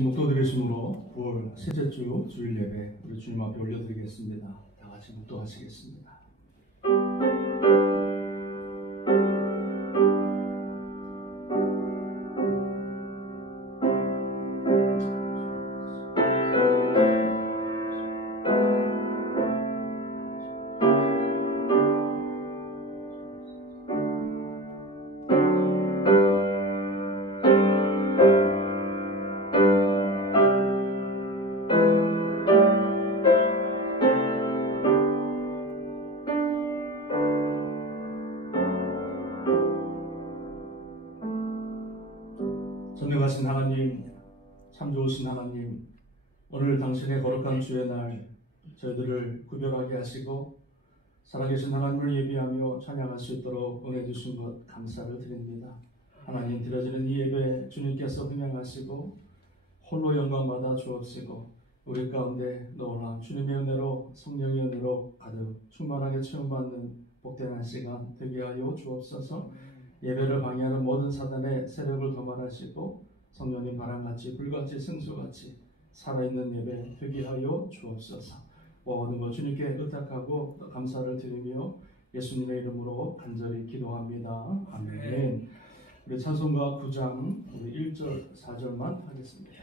같이 묵도드리심으로 9월 셋째 주 주일 예배 우리 주님 앞에 올려드리겠습니다. 다 같이 묵도하시겠습니다. 전능하신 하나님, 참 좋으신 하나님, 오늘 당신의 거룩한 주의 날 저희들을 구별하게 하시고 살아계신 하나님을 예비하며 찬양할 수 있도록 은혜 주신 것 감사를 드립니다. 하나님, 드려지는 이 예배 주님께서 흥행하시고 홀로 영광 받아 주옵시고 우리 가운데 너무나 주님의 은혜로 성령의 은혜로 가득 충만하게 체험받는 복된 한 시간 되게 하여 주옵소서. 예배를 방해하는 모든 사단의 세력을 도말하시고 성령님 바람같이 불같이 승수같이 살아있는 예배 되게 하여 주옵소서. 모든 것 주님께 의탁하고 감사를 드리며 예수님의 이름으로 간절히 기도합니다. 아멘. 우리 찬송가 9장 우리 1절 4절만 하겠습니다.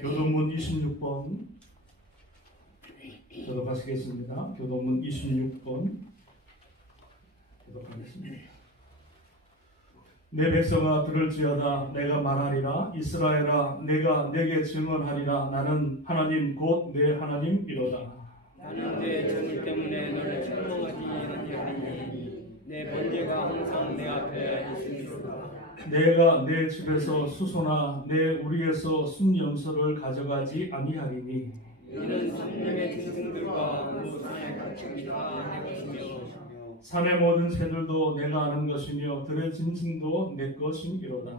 교동문 26번 교독하시겠습니다. 교동문 26번 교독하겠습니다. 내 백성아 들을지어다. 내가 말하리라. 이스라엘아 내가 내게 증언하리라. 나는 하나님 곧 내 하나님이로다. 나는 내 정의 때문에 너를 책망하지 아니하리니 내 번제가 항상 내 앞에 있으리로다. 내가 내 집에서 수소나 내 우리에서 순염소를 가져가지 아니하리니 이는 성령의 짐승들과 산의 가축이 다 내 것이며 산의 모든 새들도 내가 아는 것이며 들의 짐승도 내 것이니로다.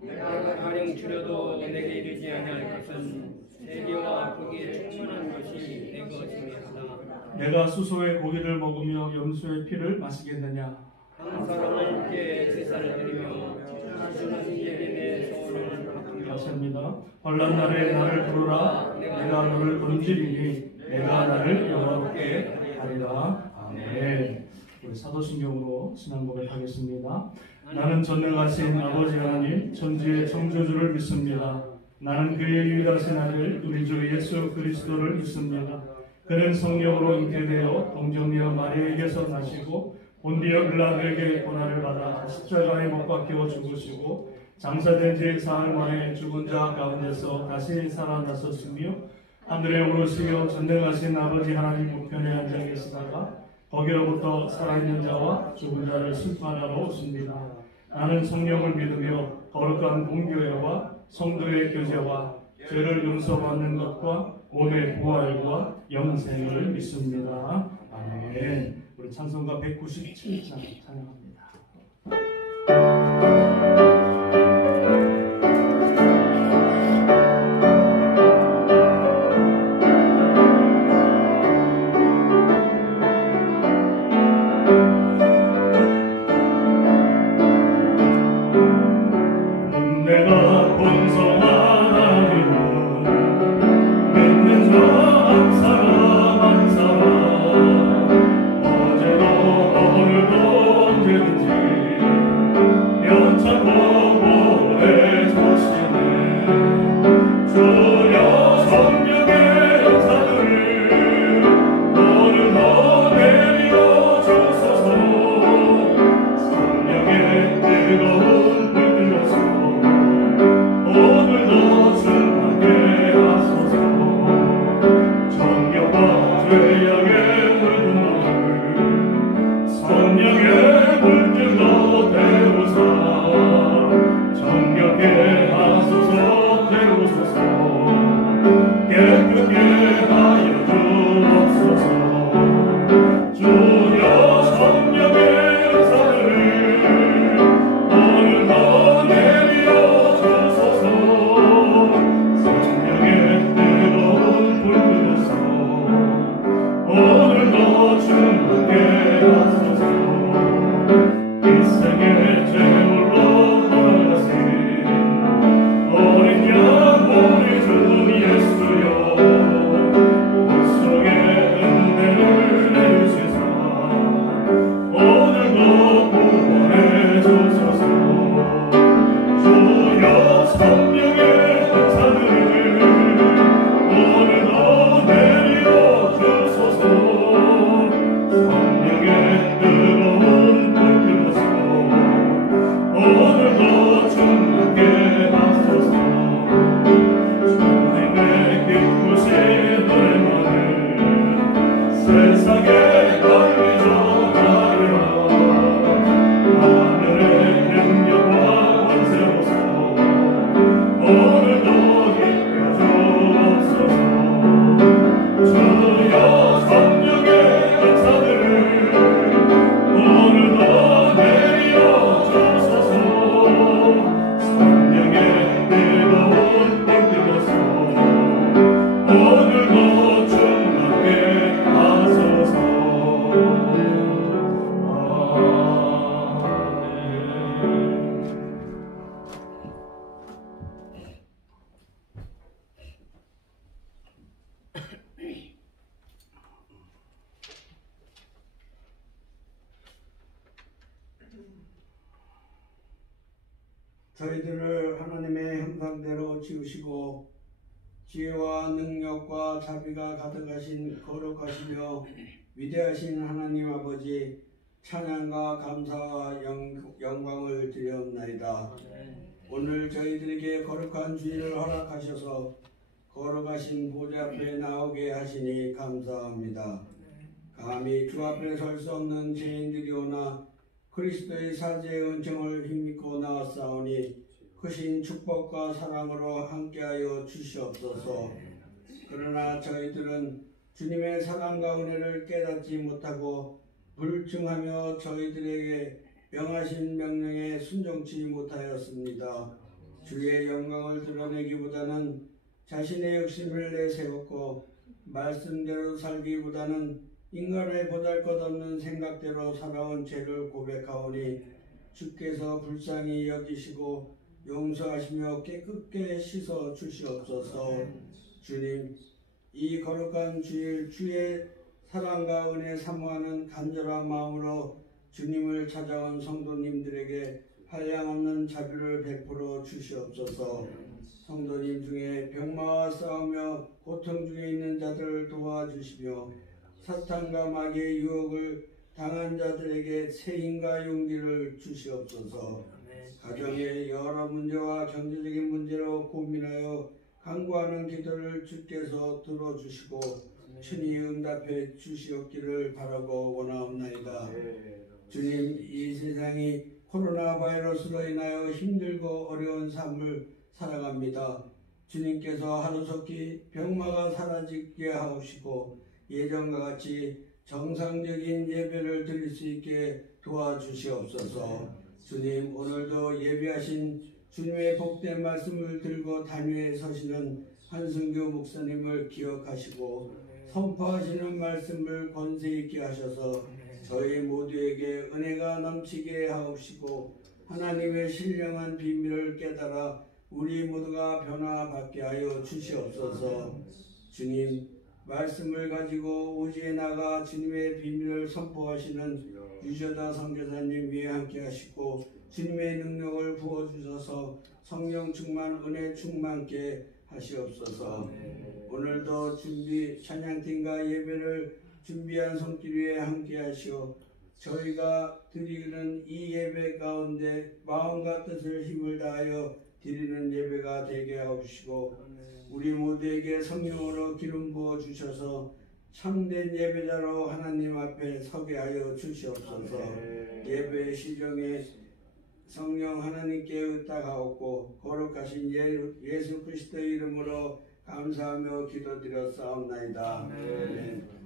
내가 가령 줄여도 내게 이르지 아니할 것은 세계와 거기에 충만한 것이 내 것이니라. 내가 수소의 고기를 먹으며 염소의 피를 마시겠느냐. 한 사람을 함께 제사를 드리며 자신은 이에게 내 소원을 바꾸며 감사합니다. 환난 날에 나를 부르라. 내가 너를 건지리니 내가 나를 영화롭게 하리라. 아멘. 우리 사도신경으로 신앙 고백하겠습니다. 나는 전능하신 아버지 하나님 천지의 창조주를 믿습니다. 나는 그의 유일하신 아들 우리 주 예수 그리스도를 믿습니다. 그는 성령으로 잉태되어 동정녀 마리아에게서 나시고 본디오 빌라도에게 고난을 받아 십자가에 못 박혀 죽으시고 장사된 지 사흘 만에 죽은 자 가운데서 다시 살아나셨으며 하늘에 오르시어 전능하신 아버지 하나님 우편에 앉아 계시다가 거기로부터 살아있는 자와 죽은 자를 심판하러 오십니다. 나는 성령을 믿으며 거룩한 공교회와 성도의 교제와 죄를 용서받는 것과 몸의 부활과 영생을 믿습니다. 아멘. 우리 찬송가 197장 찬양합니다. 저희들을 하나님의 형상대로 지으시고 지혜와 능력과 자비가 가득하신 거룩하시며 위대하신 하나님 아버지, 찬양과 감사와 영광을 드리옵나이다. 오늘 저희들에게 거룩한 주일을 허락하셔서 거룩하신 보좌 앞에 나오게 하시니 감사합니다. 감히 주 앞에 설 수 없는 죄인들이오나 그리스도의 사죄의 은총을 힘입고 나왔사오니 크신 축복과 사랑으로 함께하여 주시옵소서. 그러나 저희들은 주님의 사랑과 은혜를 깨닫지 못하고 불증하며 저희들에게 명하신 명령에 순종치 못하였습니다. 주의 영광을 드러내기보다는 자신의 욕심을 내세웠고 말씀대로 살기보다는 인간의 보잘것없는 생각대로 살아온 죄를 고백하오니 주께서 불쌍히 여기시고 용서하시며 깨끗게 씻어 주시옵소서. 주님, 이 거룩한 주일 주의 사랑과 은혜 사모하는 간절한 마음으로 주님을 찾아온 성도님들에게 한량없는 자비를 베풀어 주시옵소서. 성도님 중에 병마와 싸우며 고통 중에 있는 자들을 도와주시며 사탄과 마귀의 유혹을 당한 자들에게 새 힘과 용기를 주시옵소서. 가정의 여러 문제와 경제적인 문제로 고민하여 간구하는 기도를 주께서 들어주시고 친히 응답해 주시옵기를 바라고 원하옵나이다. 주님, 이 세상이 코로나 바이러스로 인하여 힘들고 어려운 삶을 살아갑니다. 주님께서 하루속히 병마가 사라지게 하옵시고 예전과 같이 정상적인 예배를 드릴 수 있게 도와주시옵소서. 주님, 오늘도 예배하신 주님의 복된 말씀을 들고 단위에 서시는 한승규 목사님을 기억하시고 선포하시는 말씀을 권세 있게 하셔서 저희 모두에게 은혜가 넘치게 하옵시고 하나님의 신령한 비밀을 깨달아 우리 모두가 변화받게 하여 주시옵소서. 주님, 말씀을 가지고 오지에 나가 주님의 비밀을 선포하시는 유저다 선교사님 위에 함께 하시고 주님의 능력을 부어주셔서 성령 충만 은혜 충만케 하시옵소서. 오늘도 찬양팀과 예배를 준비한 손길 위에 함께 하시오. 저희가 드리는 이 예배 가운데 마음과 뜻을 힘을 다하여 드리는 예배가 되게 하옵시고 우리 모두에게 성령으로 기름 부어 주셔서 참된 예배자로 하나님 앞에 서게 하여 주시옵소서. 예배 시정에 성령 하나님께 의탁하옵고 거룩하신 예수 그리스도의 이름으로 감사하며 기도드렸사옵나이다. 아멘.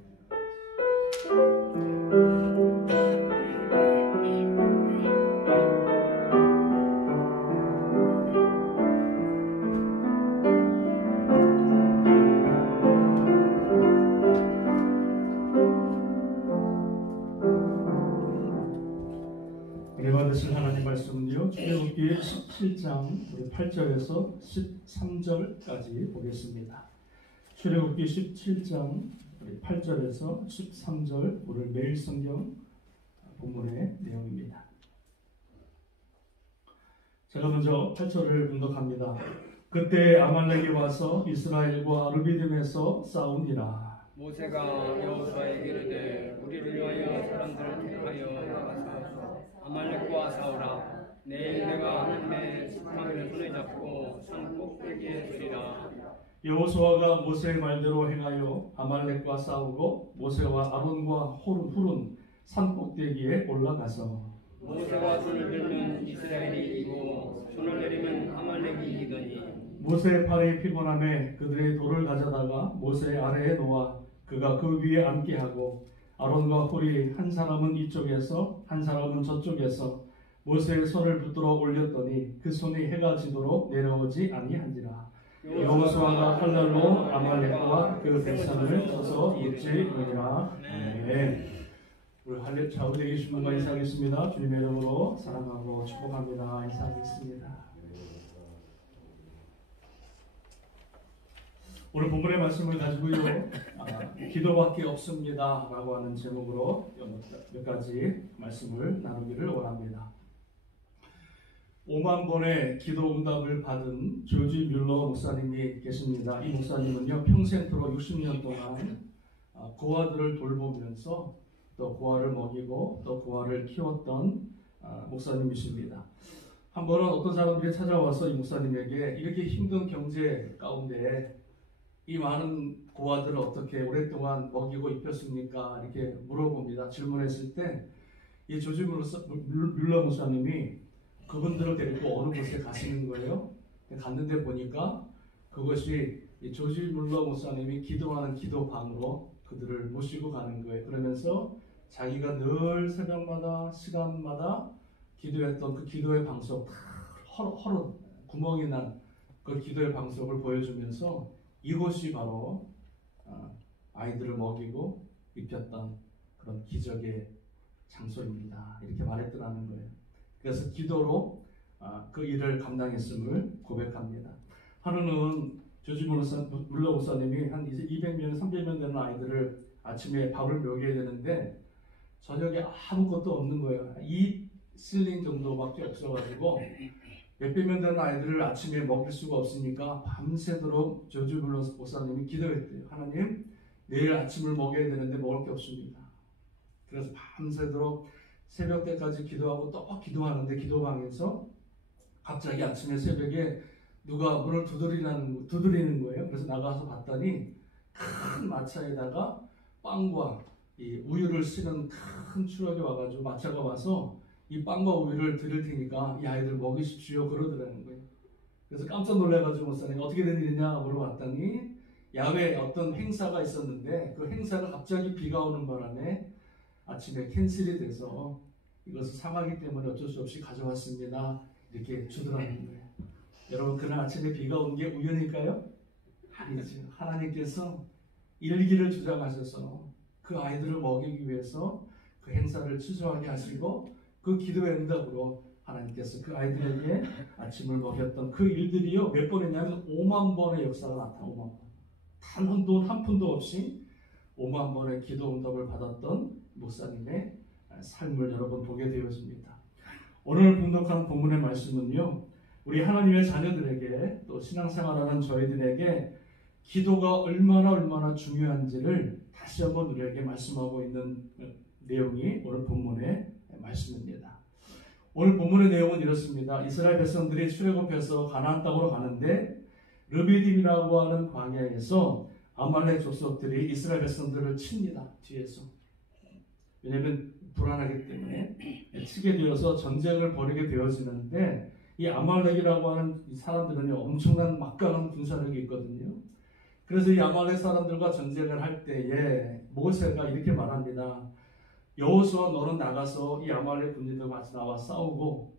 받으신 하나님 말씀은요, 출애굽기 17장 8절에서 13절까지 보겠습니다. 출애굽기 17장 8절에서 13절 오늘 매일 성경 본문의 내용입니다. 제가 먼저 8절을 분독합니다. 그때 아말렉이 와서 이스라엘과 르비딤에서 싸우니라. 모세가 여호수아에게 이르되 우리를 위하여 사람들을 택하여 나가서 아말렉과 싸우라. 내일 내가 하나님의 지팡이를 손에 잡고 산 꼭대기에 두리라. 여호수아가 모세의 말대로 행하여 아말렉과 싸우고 모세와 아론과 훌은 산 꼭대기에 올라가서 모세와 손을 들면 이스라엘이 이기고 손을 내리면 아말렉이 이기더니 모세의 팔이 피곤함에 그들의 돌을 가져다가 모세의 아래에 놓아 그가 그 위에 앉게 하고 아론과 훌이 한 사람은 이쪽에서 한 사람은 저쪽에서 모세의 손을 붙들어 올렸더니 그 손이 해가 지도록 내려오지 아니한지라. 여호수아가 칼날로 아말렉과 그 백성을 쳐서 이르니라. 아멘. 우리 할례 좌우되게 계신 분과 인사하겠습니다. 주님의 이름으로 사랑하고 축복합니다. 인사하겠습니다. 오늘 본문의 말씀을 가지고요, 기도밖에 없습니다 라고 하는 제목으로 몇 가지 말씀을 나누기를 원합니다. 5만 번의 기도 응답을 받은 조지 뮬러 목사님이 계십니다. 이 목사님은요, 평생토록 60년 동안 고아들을 돌보면서 또 고아를 먹이고 또 고아를 키웠던 목사님이십니다. 한 번은 어떤 사람들이 찾아와서 이 목사님에게 이렇게 힘든 경제 가운데 이 많은 고아들을 어떻게 오랫동안 먹이고 입혔습니까? 이렇게 물어봅니다. 질문했을 때 이 조지 뮬러 목사님이 그분들을 데리고 어느 곳에 가시는 거예요. 갔는데 보니까 그것이 이 조지 뮬러 목사님이 기도하는 기도방으로 그들을 모시고 가는 거예요. 그러면서 자기가 늘 새벽마다 시간마다 기도했던 그 기도의 방석 허러 구멍이 난 그 기도의 방석을 보여주면서 이곳이 바로 아이들을 먹이고 입혔던 그런 기적의 장소입니다. 이렇게 말했더라는 거예요. 그래서 기도로 그 일을 감당했음을 고백합니다. 하루는 조지 뮬러 목사님이 한 200명, 300명 되는 아이들을 아침에 밥을 먹여야 되는데 저녁에 아무것도 없는 거예요. 이 실링 정도밖에 없어가지고 몇백명 되는 아이들을 아침에 먹일 수가 없으니까 밤새도록 조지 뮬러 목사님이 기도했대요. 하나님, 내일 아침을 먹여야 되는데 먹을 게 없습니다. 그래서 밤새도록 새벽 때까지 기도하고 또 기도하는데 기도방에서 갑자기 아침에 새벽에 누가 문을 두드리는 거예요. 그래서 나가서 봤더니 큰 마차에다가 빵과 이 우유를 쓰는 큰 트럭이 와가지고 마차가 와서 이 빵과 우유를 드릴 테니까 이 아이들 먹이십시오 그러더라는 거예요. 그래서 깜짝 놀라가지고 목사님 어떻게 된 일이냐 물어봤더니 야외에 어떤 행사가 있었는데 그 행사가 갑자기 비가 오는 바람에 아침에 캔슬이 돼서 이것을 상하기 때문에 어쩔 수 없이 가져왔습니다. 이렇게 주더라는 거예요. 여러분, 그날 아침에 비가 온 게 우연일까요? 아니죠. 하나님께서 일기를 주장하셔서 그 아이들을 먹이기 위해서 그 행사를 취소하게 하시고 그 기도의 응답으로 하나님께서 그 아이들에게 아침을 먹였던 그 일들이요, 몇 번 했냐면 5만 번의 역사가 나타나. 5만 번. 단 한 푼도 없이 5만 번의 기도 응답을 받았던 목사님의 삶을 여러분 보게 되어집니다. 오늘 봉독한 본문의 말씀은요, 우리 하나님의 자녀들에게 또 신앙생활하는 저희들에게 기도가 얼마나 중요한지를 다시 한번 우리에게 말씀하고 있는 내용이 오늘 본문의 말씀입니다. 오늘 본문의 내용은 이렇습니다. 이스라엘 백성들이 출애굽해서 가나안 땅으로 가는데 르비딤이라고 하는 광야에서 아말렉 족속들이 이스라엘 백성들을 칩니다. 뒤에서. 왜냐하면 불안하기 때문에 치게 되어서 전쟁을 벌이게 되어지는데 이 아말렉이라고 하는 이 사람들은 엄청난 막강한 군사력이 있거든요. 그래서 이 아말렉 사람들과 전쟁을 할 때에 모세가 이렇게 말합니다. 여호수아, 너는 나가서 이 아말렉 군인들과 같이 나와 싸우고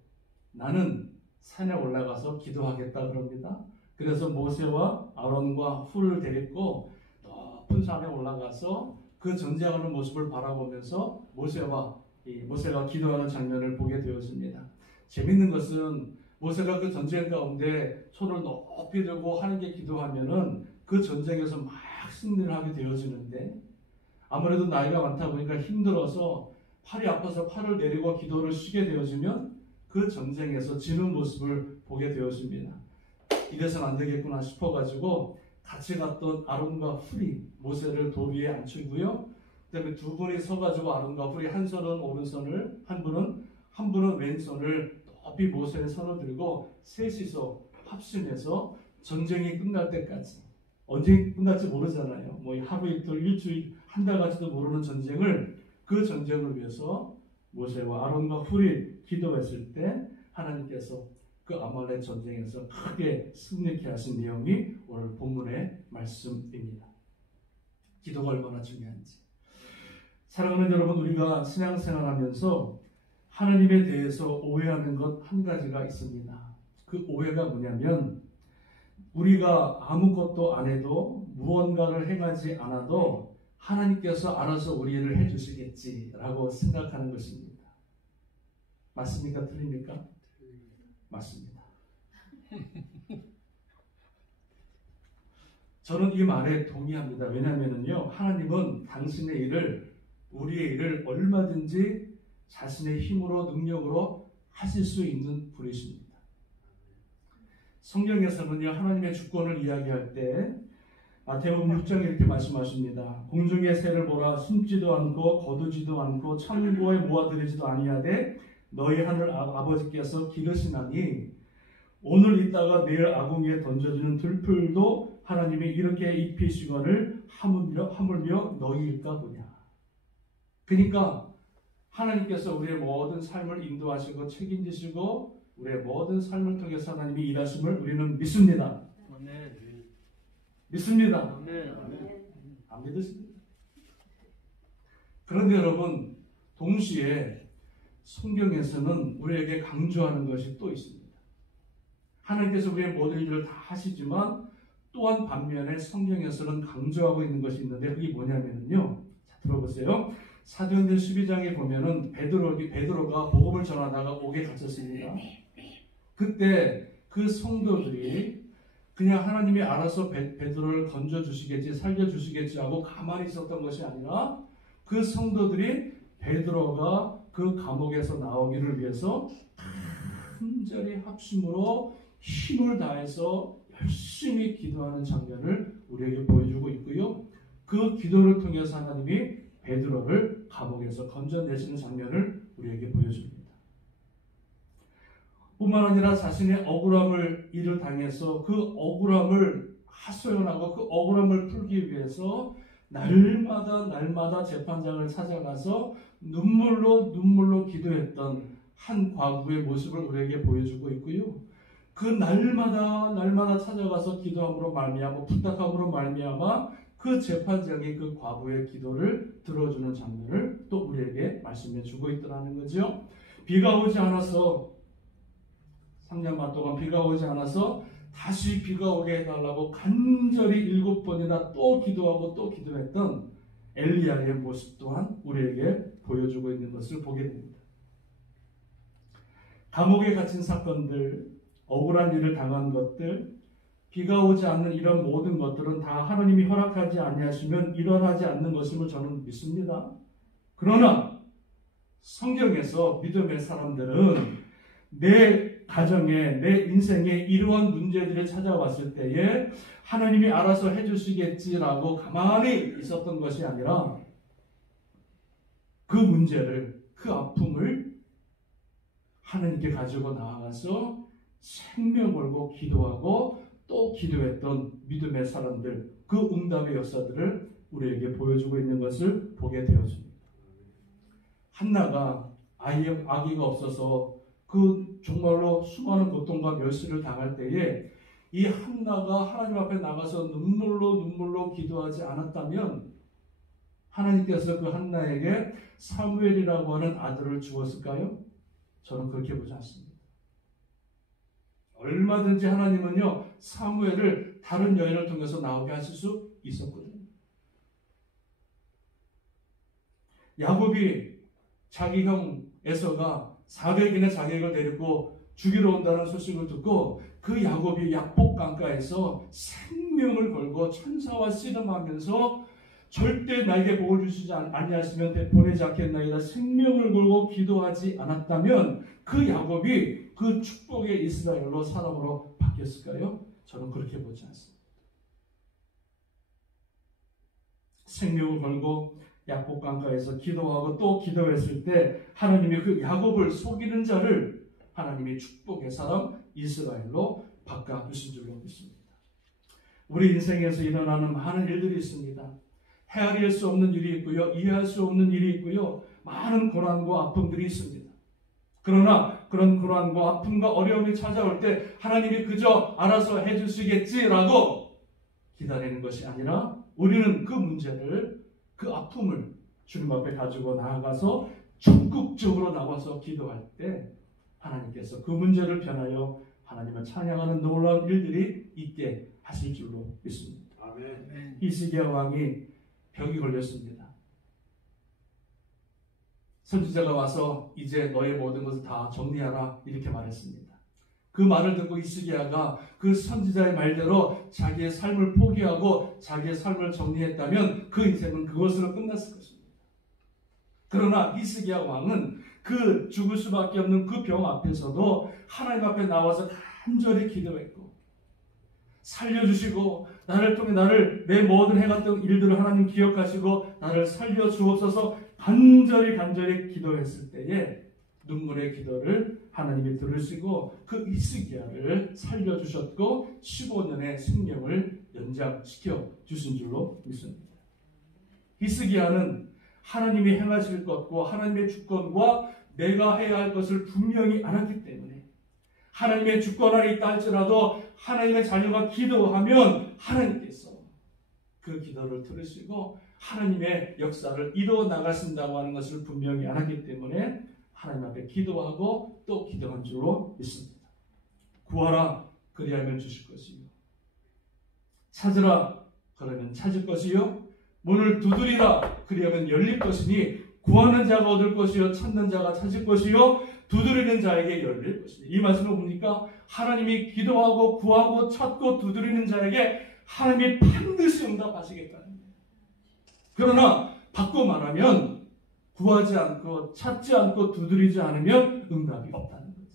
나는 산에 올라가서 기도하겠다 그럽니다. 그래서 모세와 아론과 훌을 데리고 높은 산에 올라가서 그 전쟁하는 모습을 바라보면서 모세가 기도하는 장면을 보게 되었습니다. 재밌는 것은 모세가 그 전쟁 가운데 손을 높이 들고 하나님께 기도하면은 그 전쟁에서 막 승리를 하게 되어지는데 아무래도 나이가 많다 보니까 힘들어서 팔이 아파서 팔을 내리고 기도를 쉬게 되어지면 그 전쟁에서 지는 모습을 보게 되었습니다. 이래서는 안 되겠구나 싶어가지고 같이 갔던 아론과 훌이 모세를 돌 위에 앉히고요. 그 다음에 두 분이 서가지고 아론과 훌이 한 손은 오른손을 한 분은 왼손을 높이 모세의 손을 들고 셋이서 합심해서 전쟁이 끝날 때까지, 언제 끝날지 모르잖아요. 뭐 하루 이틀 일주일 한 달 가지도 모르는 전쟁을, 그 전쟁을 위해서 모세와 아론과 훌이 기도했을 때 하나님께서 그 아말렉 전쟁에서 크게 승리케 하신 내용이 오늘 본문의 말씀입니다. 기도가 얼마나 중요한지. 사랑하는 여러분, 우리가 신앙생활하면서 하나님에 대해서 오해하는 것 한 가지가 있습니다. 그 오해가 뭐냐면 우리가 아무것도 안 해도 무언가를 행하지 않아도 하나님께서 알아서 우리를 해주시겠지라고 생각하는 것입니다. 맞습니까? 틀립니까? 맞습니다. 저는 이 말에 동의합니다. 왜냐하면요, 하나님은 당신의 일을, 우리의 일을 얼마든지 자신의 힘으로, 능력으로 하실 수 있는 분이십니다. 성경에서는요, 하나님의 주권을 이야기할 때 마태복음 6장에 이렇게 말씀하십니다. 공중의 새를 보라, 숨지도 않고 거두지도 않고 창고에 모아들이지도 아니하되 너희 하늘 아버지께서 기르시나니 오늘 있다가 내일 아궁이에 던져지는 들풀도 하나님이 이렇게 입히시거늘 하물며 너희일까 보냐. 그러니까 하나님께서 우리의 모든 삶을 인도하시고 책임지시고 우리의 모든 삶을 통해서 하나님이 일하심을 우리는 믿습니다. 믿습니다. 안 믿으십니까? 그런데 여러분, 동시에 성경에서는 우리에게 강조하는 것이 또 있습니다. 하나님께서 우리의 모든 일을 다 하시지만 또한 반면에 성경에서는 강조하고 있는 것이 있는데 그게 뭐냐면요. 자, 들어보세요. 사도행전 12장에 보면은 베드로가 복음을 전하다가 옥에 갇혔습니다. 그때 그 성도들이 그냥 하나님이 알아서 베드로를 건져주시겠지, 살려주시겠지 하고 가만히 있었던 것이 아니라 그 성도들이 베드로가 그 감옥에서 나오기를 위해서 간절히 합심으로 힘을 다해서 열심히 기도하는 장면을 우리에게 보여주고 있고요. 그 기도를 통해서 하나님이 베드로를 감옥에서 건져내시는 장면을 우리에게 보여줍니다. 뿐만 아니라 자신의 억울함을 일을 당해서 그 억울함을 하소연하고 그 억울함을 풀기 위해서 날마다 재판장을 찾아가서 눈물로 기도했던 한 과부의 모습을 우리에게 보여주고 있고요. 그 날마다 찾아가서 기도함으로 말미암아 부탁함으로 말미암아 그 재판장이 그 과부의 기도를 들어주는 장면을 또 우리에게 말씀해 주고 있더라는 거죠. 비가 오지 않아서 3년반 동안 비가 오지 않아서 다시 비가 오게 해달라고 간절히 7번이나 또 기도하고 또 기도했던 엘리야의 모습 또한 우리에게 보여주고 있는 것을 보게 됩니다. 감옥에 갇힌 사건들, 억울한 일을 당한 것들, 비가 오지 않는 이런 모든 것들은 다 하나님이 허락하지 아니하시면 일어나지 않는 것임을 저는 믿습니다. 그러나 성경에서 믿음의 사람들은 내 가정에, 내 인생에 이러한 문제들이 찾아왔을 때에 하나님이 알아서 해주시겠지라고 가만히 있었던 것이 아니라 그 문제를, 그 아픔을 하나님께 가지고 나아가서 생명 걸고 기도하고 또 기도했던 믿음의 사람들, 그 응답의 역사들을 우리에게 보여주고 있는 것을 보게 되었습니다. 한나가 아기가 없어서 그 정말로 수많은 고통과 멸시를 당할 때에 이 한나가 하나님 앞에 나가서 눈물로 기도하지 않았다면 하나님께서 그 한나에게 사무엘이라고 하는 아들을 주었을까요? 저는 그렇게 보지 않습니다. 얼마든지 하나님은요, 사무엘을 다른 여인을 통해서 나오게 하실 수 있었거든요. 야곱이 자기 형 에서가 400인의 자객을 데리고 죽이러 온다는 소식을 듣고 그 야곱이 약복 강가에서 생명을 걸고 천사와 씨름하면서 절대 나에게 복을 주시지 아니하시면 보내지 않겠나이다 생명을 걸고 기도하지 않았다면 그 야곱이 그 축복의 이스라엘로 사람으로 바뀌었을까요? 저는 그렇게 보지 않습니다. 생명을 걸고 약복 강가에서 기도하고 또 기도했을 때 하나님이 그 야곱을 속이는 자를 하나님이 축복의 사람 이스라엘로 바꿔주신 줄로 믿습니다. 우리 인생에서 일어나는 많은 일들이 있습니다. 헤아릴 수 없는 일이 있고요. 이해할 수 없는 일이 있고요. 많은 고난과 아픔들이 있습니다. 그러나 그런 고난과 아픔과 어려움이 찾아올 때 하나님이 그저 알아서 해주시겠지라고 기다리는 것이 아니라 우리는 그 문제를, 그 아픔을 주님 앞에 가지고 나아가서 적극적으로 나와서 기도할 때 하나님께서 그 문제를 변하여 하나님을 찬양하는 놀라운 일들이 있게 하실 줄로 믿습니다. 아멘. 히스기야 왕이 병이 걸렸습니다. 선지자가 와서 이제 너의 모든 것을 다 정리하라 이렇게 말했습니다. 그 말을 듣고 히스기야가 그 선지자의 말대로 자기의 삶을 포기하고 자기의 삶을 정리했다면 그 인생은 그것으로 끝났을 것입니다. 그러나 히스기야 왕은 그 죽을 수밖에 없는 그 병 앞에서도 하나님 앞에 나와서 간절히 기도했고 살려주시고 나를 통해 내 모든 해갔던 일들을 하나님 기억하시고 나를 살려주옵소서 간절히 기도했을 때에 눈물의 기도를 하나님이 들으시고 그 히스기야를 살려주셨고 15년의 생명을 연장시켜 주신 줄로 믿습니다. 히스기야는 하나님이 행하실 것과 하나님의 주권과 내가 해야 할 것을 분명히 알았기 때문에 하나님의 주권 안에 있다 할지라도 하나님의 자녀가 기도하면 하나님께서 그 기도를 들으시고 하나님의 역사를 이루어 나가신다고 하는 것을 분명히 알았기 때문에 하나님 앞에 기도하고 또 기도한 줄로 믿습니다. 구하라 그리하면 주실 것이요 찾으라 그러면 찾을 것이요 문을 두드리라 그리하면 열릴 것이니 구하는 자가 얻을 것이요 찾는 자가 찾을 것이요 두드리는 자에게 열릴 것이니 이 말씀을 보니까 하나님이 기도하고 구하고 찾고 두드리는 자에게 하나님이 반드시 응답하시겠다는 거예요. 그러나 바꿔 말하면 구하지 않고 찾지 않고 두드리지 않으면 응답이 없다는 거죠.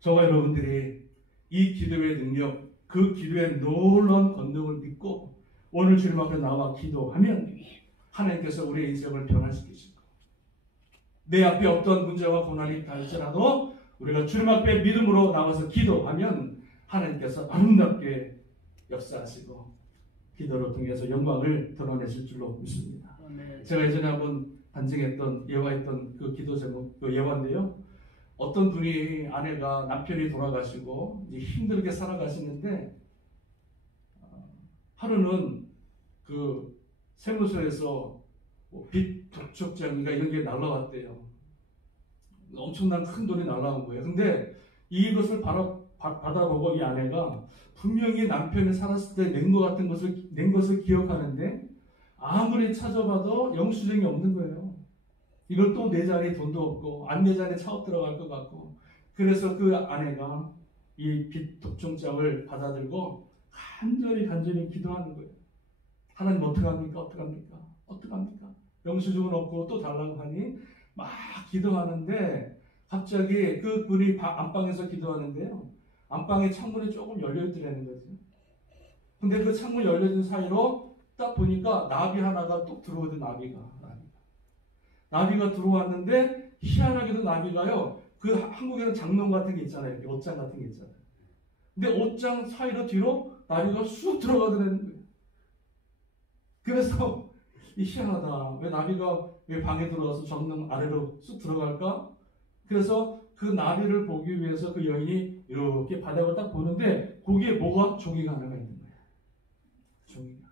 저와 여러분들이 이 기도의 능력, 그 기도의 놀라운 권능을 믿고 오늘 주님 앞에 나와 기도하면 하나님께서 우리의 인생을 변화시키시고 내 앞에 어떤 문제와 고난이 닿을지라도 우리가 주님 앞에 믿음으로 나와서 기도하면 하나님께서 아름답게 역사하시고 기도를 통해서 영광을 드러내실 줄로 믿습니다. 제가 예전에 한번 단증했던 예화했던 그 기도 제목, 그 예화인데요. 어떤 분이 아내가 남편이 돌아가시고 힘들게 살아가시는데 하루는 그 세무서에서 빚 독촉장인가 이런 게 날라왔대요. 엄청난 큰 돈이 날라온 거예요. 근데 이것을 받아보고 이 아내가 분명히 남편이 살았을 때 낸 것을 기억하는데 아무리 찾아봐도 영수증이 없는 거예요. 이걸 또 내자니 돈도 없고 안 내자니 차업 들어갈 것 같고 그래서 그 아내가 이 빚 독촉장을 받아들고 간절히 기도하는 거예요. 하나님 어떡합니까? 영수증은 없고 또 달라고 하니 막 기도하는데 갑자기 그 분이 안방에서 기도하는데요. 안방에 창문이 조금 열려있더라는 거죠. 근데 그 창문 열려있는 사이로 딱 보니까 나비 하나가 뚝 들어오던 나비가 들어왔는데 희한하게도 나비가요. 그 한국에는 장롱 같은 게 있잖아요. 이렇게 옷장 같은 게 있잖아요. 근데 옷장 사이로 뒤로 나비가 쑥 들어가더라는 거예요. 그래서 희한하다. 왜 나비가 왜 방에 들어와서 정릉 아래로 쑥 들어갈까? 그래서 그 나비를 보기 위해서 그 여인이 이렇게 바닥을 딱 보는데 거기에 뭐가 종이가 하나가 있는 거야. 종이가.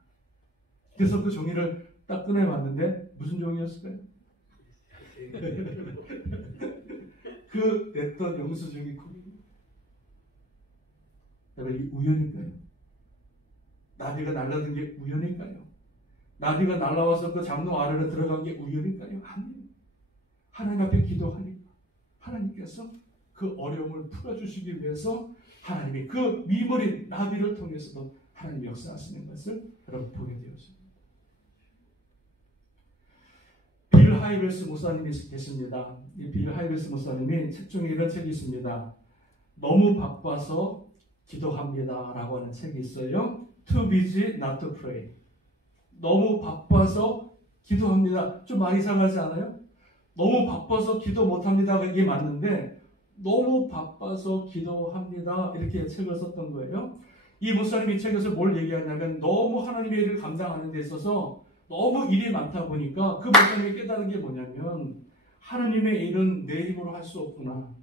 그래서 그 종이를 딱 꺼내봤는데 무슨 종이였을까요? 그 냈던 영수증이 거기. 이 우연일까요? 나비가 날라든 게 우연일까요? 나비가 날라와서 그 장롱 아래로 들어간 게 우연일까요? 아니에요. 하나님 앞에 기도하니까 하나님께서 그 어려움을 풀어주시기 위해서 하나님이 그 미머린 나비를 통해서도 하나님이 역사하시는 것을 여러분 보게 되었습니다. 빌 하이벨스 목사님이 계십니다. 이 빌 하이벨스 목사님이 책 중에 이런 책이 있습니다. 너무 바빠서 기도합니다 라고 하는 책이 있어요. Too busy not to pray. 너무 바빠서 기도합니다. 좀 많이 이상하지 않아요? 너무 바빠서 기도 못합니다. 이게 맞는데 너무 바빠서 기도합니다. 이렇게 책을 썼던 거예요. 이 목사님이 책에서 뭘 얘기하냐면 너무 하나님의 일을 감당하는 데 있어서 너무 일이 많다 보니까 그 목사님이 깨달은 게 뭐냐면 하나님의 일은 내 힘으로 할 수 없구나.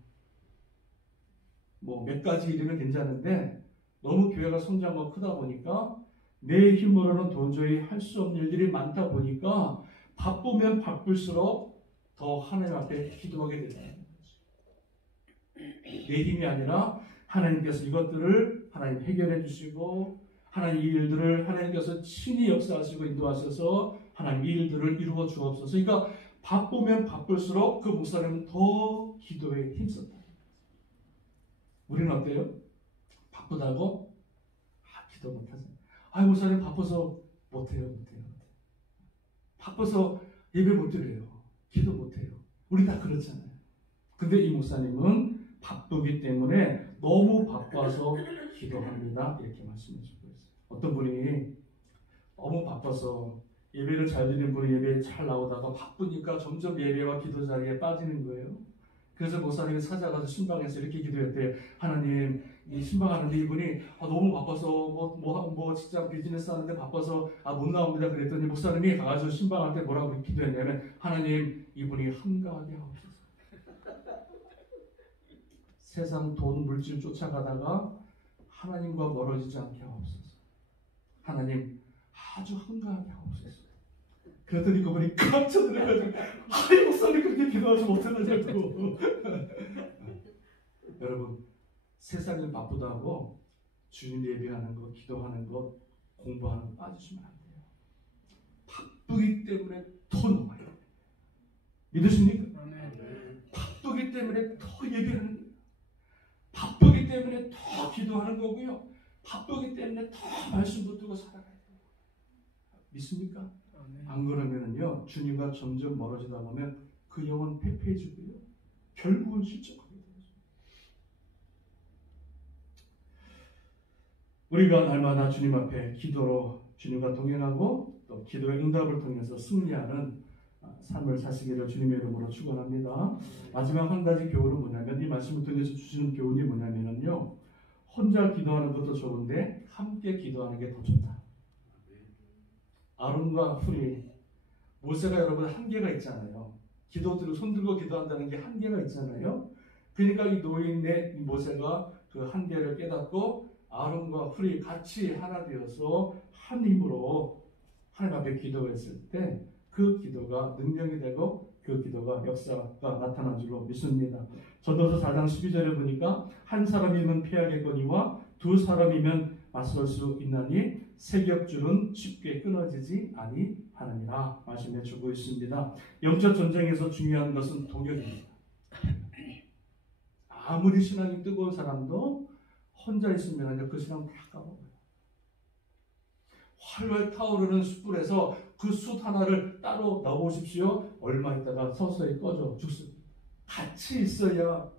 뭐 몇 가지 일은 괜찮은데 너무 교회가 성장하고 크다 보니까 내 힘으로는 도저히 할 수 없는 일들이 많다 보니까 바쁘면 바쁠수록 더 하나님 앞에 기도하게 된다는 거죠. 내 힘이 아니라 하나님께서 이것들을 하나님 해결해 주시고 하나님 이 일들을 하나님께서 친히 역사하시고 인도하셔서 하나님 이 일들을 이루어 주옵소서. 그러니까 바쁘면 바쁠수록 그 목사님은 더 기도에 힘썼다. 우리는 어때요? 바쁘다고? 기도 못하잖아요. 목사님 바빠서 못해요. 바빠서 예배 못 드려요. 기도 못해요. 우리 다 그렇잖아요. 근데 이 목사님은 바쁘기 때문에 너무 바빠서 기도합니다. 이렇게 말씀해 주고 있어요. 어떤 분이 너무 바빠서 예배를 잘 드리는 분이 예배에 잘 나오다가 바쁘니까 점점 예배와 기도 자리에 빠지는 거예요. 그래서 목사님이 찾아가서 신방에서 이렇게 기도했대요. 하나님, 이 신방하는데 이분이 너무 바빠서 뭐 직장 비즈니스 하는데 바빠서 못 나옵니다. 그랬더니 목사님이 가가지고 신방할 때 뭐라고 기도했냐면 하나님, 이분이 한가하게 하옵소서. 세상 돈 물질 쫓아가다가 하나님과 멀어지지 않게 하옵소서. 하나님, 아주 한가하게 하옵소서. 그랬더니 그분이 깜짝 놀라가지고 이 목사님 그렇게 기도하지 못했느냐고. 여러분, 세상이 바쁘다고 주님 예배하는 거, 기도하는 거, 공부하는 거 빠지시면 안 돼요. 바쁘기 때문에 더 넘어요. 믿으십니까? 바쁘기 때문에 더 예배하는 거예요. 바쁘기 때문에 더 기도하는 거고요. 바쁘기 때문에 더 말씀 붙들고 살아가야 돼요. 믿습니까? 안 그러면은요, 주님과 점점 멀어지다 보면 그 영혼 패패해지고요, 결국은 실족하게 되죠. 우리가 날마다 주님 앞에 기도로 주님과 동행하고 또 기도의 응답을 통해서 승리하는 삶을 사시기를 주님의 이름으로 축원합니다. 마지막 한 가지 교훈은 뭐냐면, 이 말씀을 통해서 주시는 교훈이 뭐냐면요, 혼자 기도하는 것도 좋은데 함께 기도하는 게 더 좋다. 아론과 훌이, 모세가 여러분 한계가 있잖아요. 기도들을 손들고 기도한다는 게 한계가 있잖아요. 그러니까 이 노인의 모세가 그 한계를 깨닫고 아론과 훌이 같이 하나 되어서 한 힘으로 하나님 앞에 기도했을 때 그 기도가 능력이 되고 그 기도가 역사가 나타난 줄로 믿습니다. 전도서 4장 12절에 보니까 한 사람이면 피하겠거니와 두 사람이면 맞설 수 있나니 세 겹줄은 쉽게 끊어지지 아니하느니라 말씀해 주고 있습니다. 영적 전쟁에서 중요한 것은 동역입니다. 아무리 신앙이 뜨거운 사람도 혼자 있으면 그 신앙 다 까먹어요. 활활 타오르는 숯불에서 그 숯 하나를 따로 넣어보십시오. 얼마 있다가 서서히 꺼져 죽습니다. 같이 있어야,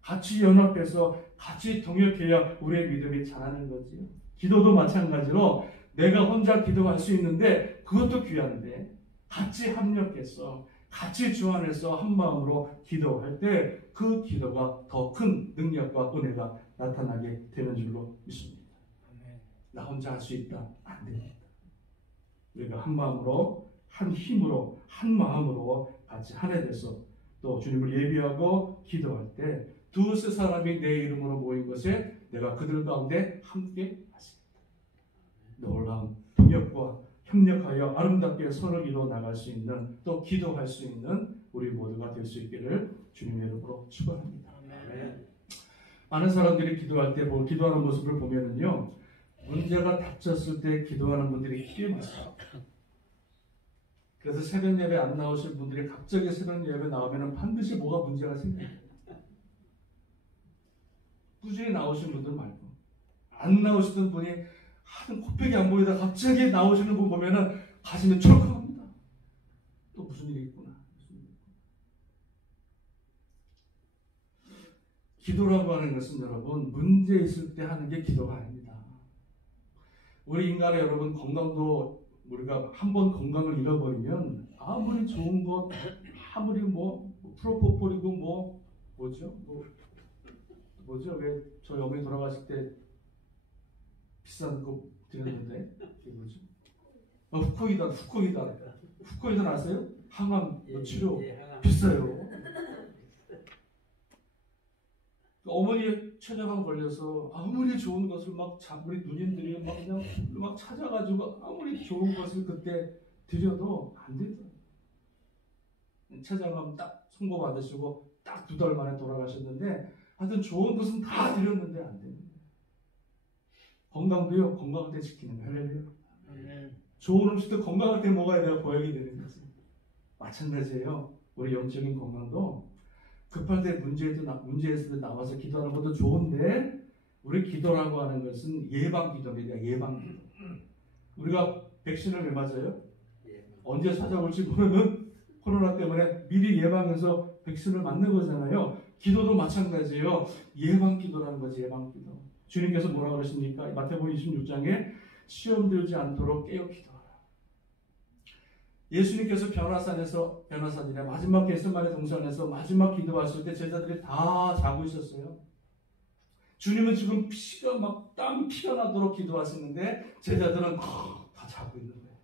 같이 연합해서 같이 동역해야 우리의 믿음이 자라는 거지요. 기도도 마찬가지로 내가 혼자 기도할 수 있는데 그것도 귀한데 같이 합력해서 같이 주 안에서 한 마음으로 기도할 때 그 기도가 더 큰 능력과 은혜가 나타나게 되는 줄로 믿습니다. 나 혼자 할 수 있다. 안 됩니다. 우리가 한 마음으로, 한 힘으로, 한 마음으로 같이 하나 돼서 또 주님을 예비하고 기도할 때 두세 사람이 내 이름으로 모인 것에 내가 그들 가운데 함께 하시겠다. 놀라운 동역과 협력하여 아름답게 선을 이루어 나갈 수 있는, 또 기도할 수 있는 우리 모두가 될 수 있기를 주님의 이름으로 축원합니다. 많은 사람들이 기도할 때 기도하는 모습을 보면은요, 문제가 닥쳤을 때 기도하는 분들이 꽤 많아요. 그래서 새벽 예배 안 나오실 분들이 갑자기 새벽 예배 나오면 반드시 뭐가 문제가 생겨요. 꾸준히 나오신 분들 말고, 안 나오시던 분이 하는 코빼기 안 보이다 갑자기 나오시는 분 보면은 가슴이 철컥합니다. 또 무슨 일이 있구나. 기도라고 하는 것은 여러분, 문제 있을 때 하는 게 기도가 아닙니다. 우리 인간의 여러분, 건강도 우리가 한번 건강을 잃어버리면 아무리 좋은 것, 아무리 프로포폴이고 뭐죠? 왜 저희 어머니 돌아가실 때 비싼 거 드렸는데 그게 뭐죠? 후코이단 아세요? 항암 치료 비싸요. 어머니 췌장암 걸려서 아무리 좋은 것을 우리 누님들이 그냥 찾아가지고 아무리 좋은 것을 그때 드려도 안 되더라고요. 췌장암 딱 선고 받으시고 딱 2달 만에 돌아가셨는데, 하여튼 좋은 것은 다 드렸는데 안 됩니다. 건강도요, 건강할 때 지키는 거예요. 할렐루야. 좋은 음식도 건강할 때 먹어야 내가 보약이 되는 거지. 마찬가지예요. 우리 영적인 건강도 급할 때 문제에서 나와서 기도하는 것도 좋은데, 우리 기도라고 하는 것은 예방 기도입니다. 예방 기도. 우리가 백신을 왜 맞아요? 언제 찾아올지 모르는 코로나 때문에 미리 예방해서 백신을 맞는 거잖아요. 기도도 마찬가지예요. 예방 기도라는 거지, 예방 기도. 주님께서 뭐라고 그러십니까? 마태복음 26장에 시험 들지 않도록 깨어 기도하라. 예수님께서 변화산이라 마지막 겟세마네 동산에서 마지막 기도하실 때 제자들이 다 자고 있었어요. 주님은 지금 땀 피가 나도록 기도하시는데 제자들은 다 자고 있는 거예요.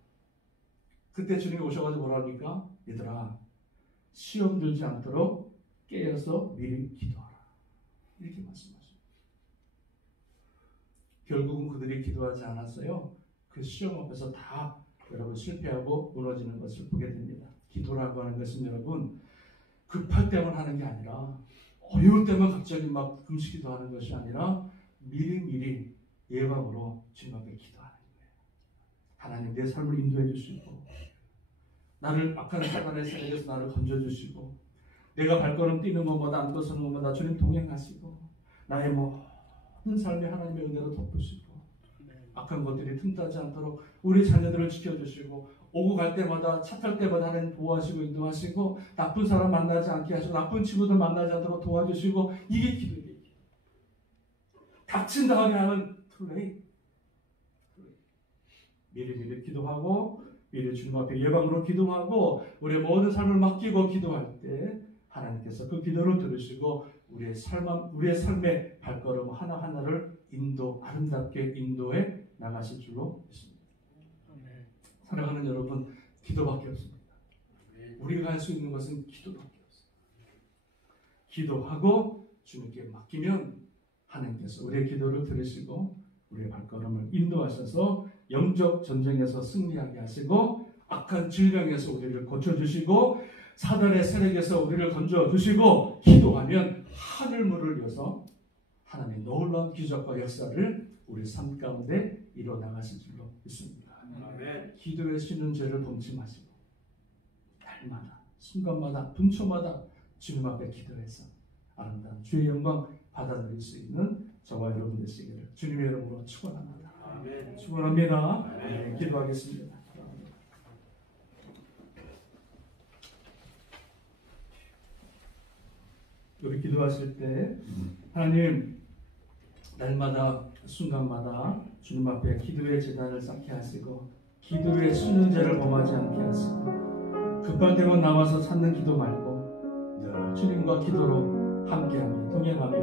그때 주님이 오셔가지고 뭐라 합니까? 얘들아, 시험 들지 않도록 깨어서 미리 기도하라. 이렇게 말씀하십니다. 결국은 그들이 기도하지 않았어요. 그 시험 앞에서 다 여러분 실패하고 무너지는 것을 보게 됩니다. 기도라고 하는 것은 여러분, 급할 때만 하는 게 아니라, 어려울 때만 갑자기 금식기도 하는 것이 아니라 미리미리 예방으로 주님 앞에 기도하는 거예요. 하나님, 내 삶을 인도해 주시고, 나를 악한 사단의 세력에서 나를 건져주시고, 내가 발걸음 뛰는 것마다 앉고 서는 것마다 주님 동행하시고, 나의 모든 삶에 하나님의 은혜로 덮으시고, 악한 것들이 틈타지 않도록 우리 자녀들을 지켜주시고, 오고 갈 때마다 차 탈 때마다 하나님 보호하시고 인도하시고 나쁜 사람 만나지 않게 하시고 나쁜 친구들 만나지 않도록 도와주시고 이게 기도예요. 닥친 다음에 하는 플레이. 미리 기도하고 미리 주님 앞에 예방으로 기도하고 우리의 모든 삶을 맡기고 기도할 때 하나님께서 그 기도를 들으시고 우리의 삶의 발걸음 하나하나를 아름답게 인도해 나가실 줄로 믿습니다. 사랑하는 여러분, 기도밖에 없습니다. 우리가 할 수 있는 것은 기도밖에 없습니다. 기도하고 주님께 맡기면 하나님께서 우리의 기도를 들으시고 우리의 발걸음을 인도하셔서 영적 전쟁에서 승리하게 하시고 악한 질병에서 우리를 고쳐주시고 사단의 세력에서 우리를 건져주시고 기도하면 하늘문을 여서 하나님의 놀라운 기적과 역사를 우리 삶 가운데 이뤄나가실 줄로 믿습니다. 아멘. 기도에 쉬는 죄를 범치 마시고 날마다 순간마다 분초마다 주님 앞에 기도해서 아름다운 주의 영광 받아들일 수 있는 저와 여러분 되시기를 주님의 이름으로 축원합니다. 아멘. 축원합니다. 아멘. 기도하겠습니다. 우리 기도하실 때 하나님 날마다 순간마다 주님 앞에 기도의 제단을 쌓게 하시고 기도의 수능제를 범하지 않게 하시고 급할 때만 나와서 찾는 기도 말고 주님과 기도로 함께하며 동행하며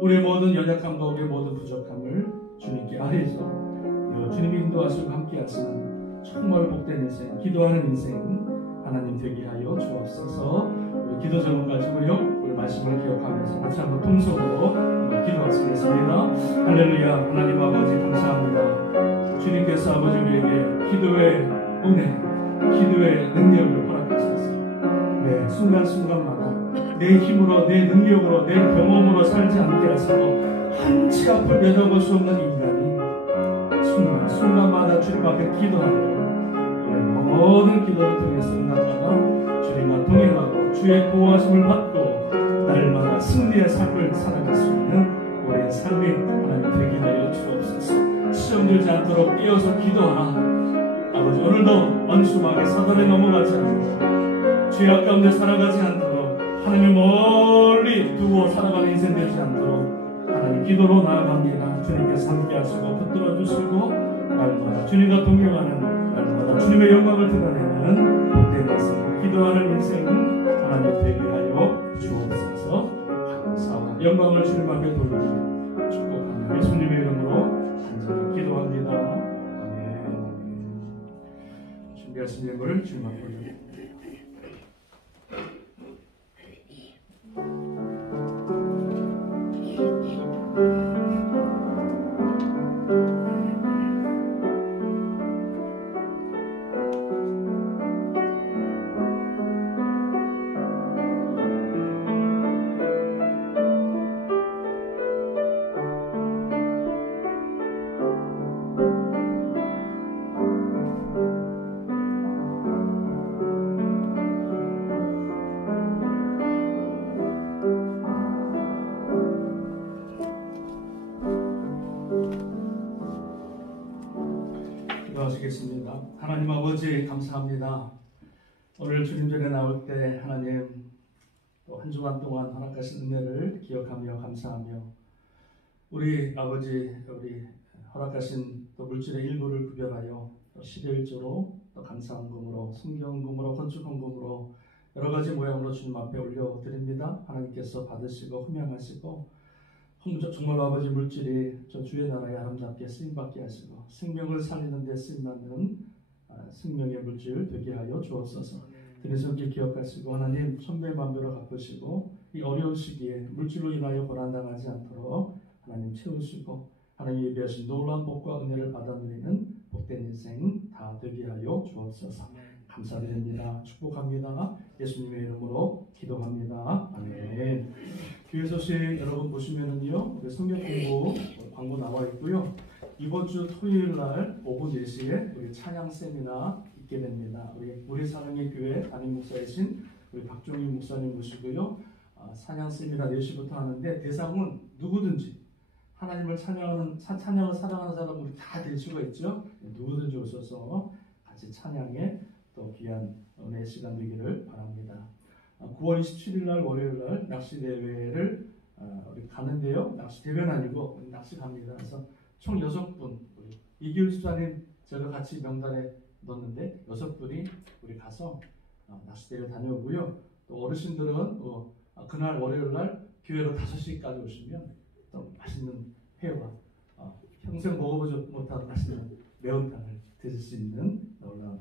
우리의 모든 연약함과 우리의 모든 부족함을 주님께 아뢰서 주님이 인도하시고 함께하시는 정말 복된 인생, 기도하는 인생 하나님 되게 하여 주옵소서. 우리 기도 제목 가지고요 우리 말씀을 기억하면서 같이 한번 통성으로 기도하시겠습니다. 할렐루야. 하나님 아버지 감사합니다. 주님께서 아버지 우리에게 기도의 은혜, 기도의 능력을 허락하셨습니다. 네, 순간순간마다 내 힘으로, 내 능력으로, 내 경험으로 살지 않게 하시고 한치 앞을 내다볼 수 없는 인간이 순간마다 주님 앞에 기도하고 모든 기도를 통해서 날마다 주님과 동행하고 주의 보호하심을 받고 날마다 승리의 삶을 살아갈 수 있는 우리의 삶이 하나님 되게 하여 주옵소서. 시험 들지 않도록 뛰어서 기도하라. 아버지 오늘도 원수막에 사단에 넘어가지 않고 죄악 가운데 살아가지 않도록 하나님을 멀리 두고 살아가는 인생 되지 않도록 하나님 기도로 나아갑니다. 주님께서 함께 하시고 붙들어 주시고 날마다 주님과 동행하는 날마다 주님의 영광을 드러내는 복된 인생, 기도하는 인생 하나님 되게 하여 주옵소서. 감사와 영광을 주님 앞에 돌리며 축복하며 예수님의 이름으로 간절히 기도합니다. 아멘. 준비하신 예물을 주님 앞에 올려드립니다. 기도하시겠습니다. 하나님 아버지 감사합니다. 오늘 주님 전에 나올 때 하나님 또 한 주간 동안 허락하신 은혜를 기억하며 감사하며 우리 아버지 우리 허락하신 또 물질의 일부를 구별하여 또 11조로 또 감사헌금으로 성경헌금으로 건축헌금으로 여러 가지 모양으로 주님 앞에 올려드립니다. 하나님께서 받으시고 흠양하시고 정말 아버지 물질이 저 주의 나라에 아름답게 쓰임받게 하시고 생명을 살리는 데 쓰임받는 생명의 물질 되게 하여 주옵소서. 드린 손길 기억하시고 하나님 천배만배로 갚으시고 이 어려운 시기에 물질로 인하여 고난당하지 않도록 하나님 채우시고 하나님 예비하신 놀라운 복과 은혜를 받아 누리는 복된 인생 다 되게 하여 주옵소서. 감사드립니다. 축복합니다. 예수님의 이름으로 기도합니다. 아멘. 교회 소식 여러분 보시면은요, 우리 성경 공부 광고 나와 있고요. 이번 주 토요일 날 오후 4시에 우리 찬양 세미나 있게 됩니다. 우리 사랑의 교회 담임 목사이신 우리 박종희 목사님 모시고요. 찬양 세미나 4시부터 하는데 대상은 누구든지 하나님을 찬양을 사랑하는 사람 우리 다 될 수가 있죠. 누구든지 오셔서 같이 찬양에 또 귀한 은혜의 시간 되기를 바랍니다. 9월 27일 날 월요일 날 낚시 대회를 우리 가는데요. 낚시 대회는 아니고 우리 낚시 갑니다. 그래서 총 6분 우리 이기훈 집사님 제가 같이 명단에 넣었는데 6분이 우리 가서 낚시 대회 다녀오고요. 또 어르신들은 그날 월요일 날 교회로 5시까지 오시면 또 맛있는 회와 평생 먹어보지 못한 맛있는 매운탕을 드실 수 있는 놀라운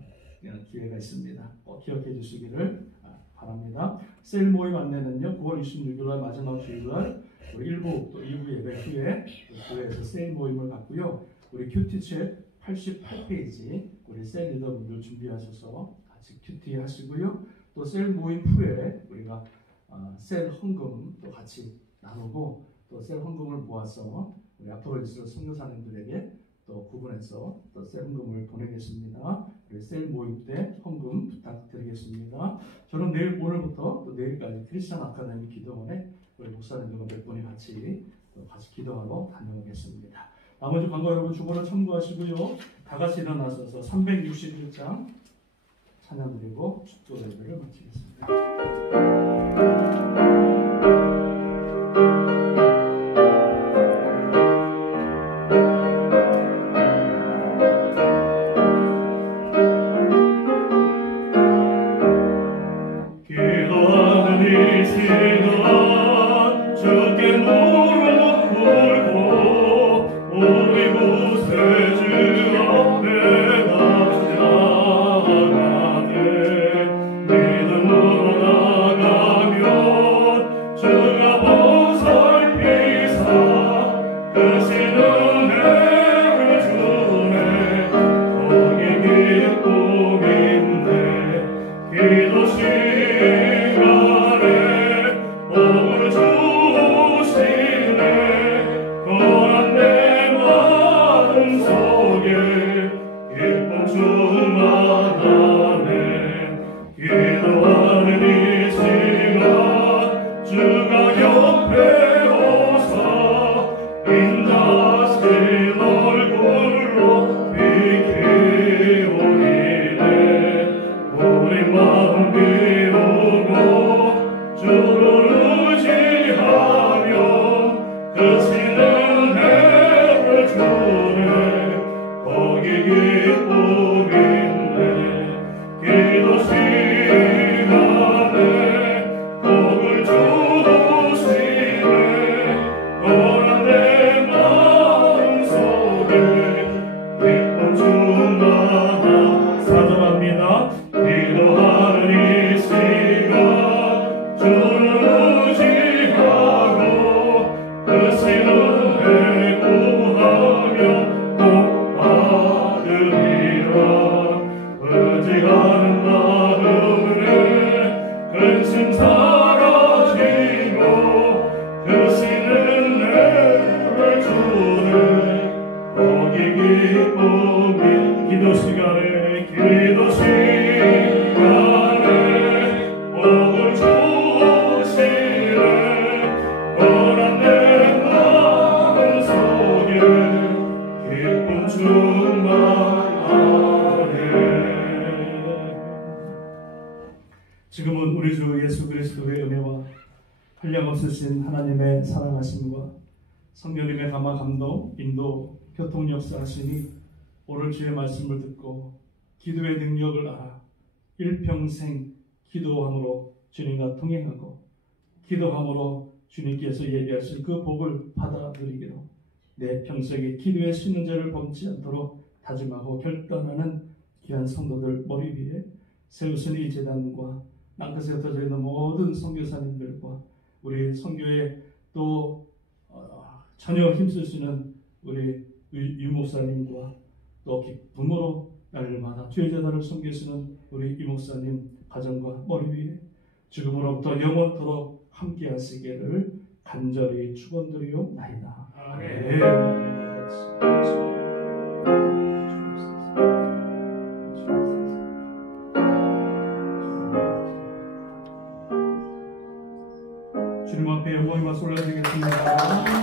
기회가 있습니다. 꼭 기억해 주시기를 바랍니다. 세일 모임 안내는요. 9월 26일 날 마지막 주일 날 우리 1부 또 2부 예배 후에 교회에서 세일 모임을 갖고요. 우리 큐티책 88페이지 우리 세일 리더분들 준비하셔서 같이 큐티 하시고요. 또 세일 모임 후에 우리가 세일 헌금 또 같이 나누고 또 세일 헌금을 모아서 우리 앞으로 있을 선교사님들에게 또 구분해서 또 세일 헌금을 보내겠습니다. 우리 세일 모임 때 헌금 부탁드리겠습니다. 저는 오늘부터 또 내일까지 크리스천 아카데미 기도원에 우리 목사님들과 몇 분이 같이 기도하러 다녀오겠습니다. 나머지 광고 여러분 주보를 참고하시고요. 다 같이 일어나셔서 361장 찬양 드리고 축도 예배를 마치겠습니다. 지금은 우리 주 예수 그리스도의 은혜와 한량없으신 하나님의 사랑하심과 성령님의 감화 감동 인도 교통 역사하시니 오늘 주의 말씀을 듣고 기도의 능력을 알아 일평생 기도함으로 주님과 동행하고 기도함으로 주님께서 예비하신 그 복을 받아들이기로 내 평생에 기도의 쉬는 죄를 범치 않도록 다짐하고 결단하는 귀한 성도들 머리 위에 세우신 이 제단과 땅끝에 흩어져 있는 모든 선교사님들과 우리 선교에 또 전혀 힘쓰시는 우리 유 목사님과 또 기쁨으로 날마다 주의 제단을 섬기시는 우리 유 목사님 가정과 머리 위에 지금으로부터 영원토록 함께 하시기를 간절히 축원드리옵나이다. 아멘. 주님 앞에 영광과 솔라드리겠습니다.